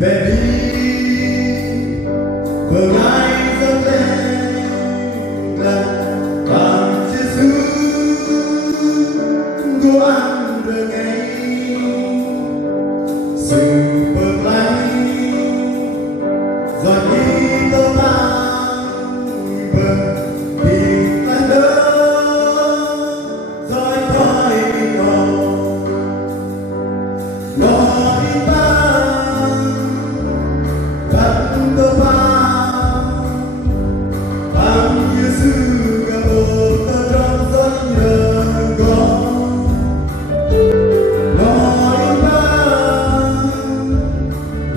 baby, bờ vai dâng lên là bằng Giêsu của anh đời ngày sự bờ vai rồi đi tơ mang bờ đi tan đỡ rồi thôi ngồi lo đi ta bắt tơ mang bằng Giêsu cả bộ tơ trong giấc nhớ con lo đi ta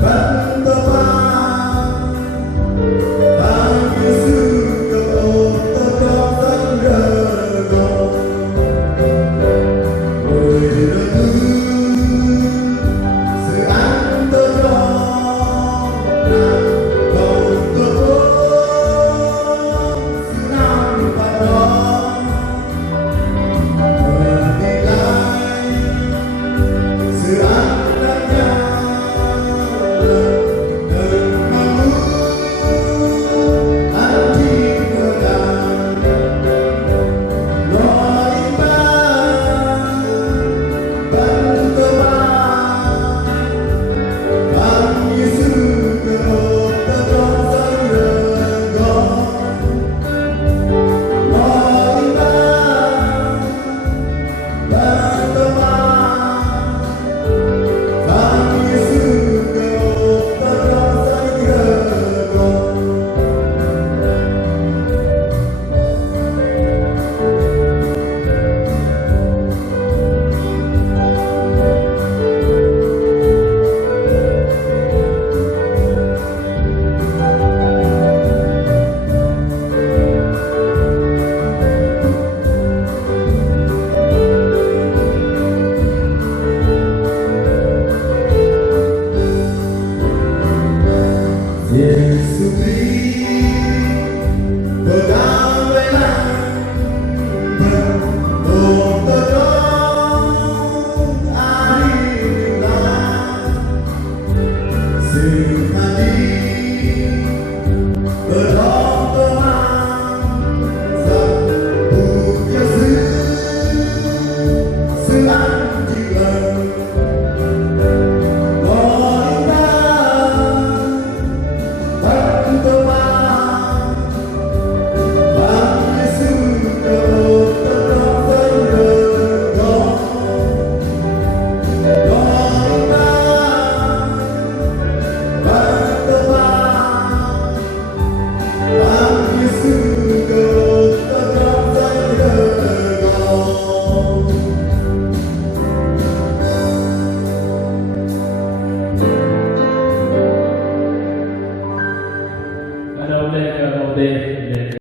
bắt tơ mang bằng Giêsu cả bộ tơ trong giấc nhớ con ôi đời thương sự an tơ trong cầu tơ sự nam và đó người đi lại sự an đã nhau đừng mong ước anh chỉ ngờ đàn lo đi ba bắn tơ ba bằng Giêsu cơ một tơ trong giấc nhớ con lo đi ba bắn tơ ba bằng Giêsu cơ một tơ trong giấc nhớ con Giêsu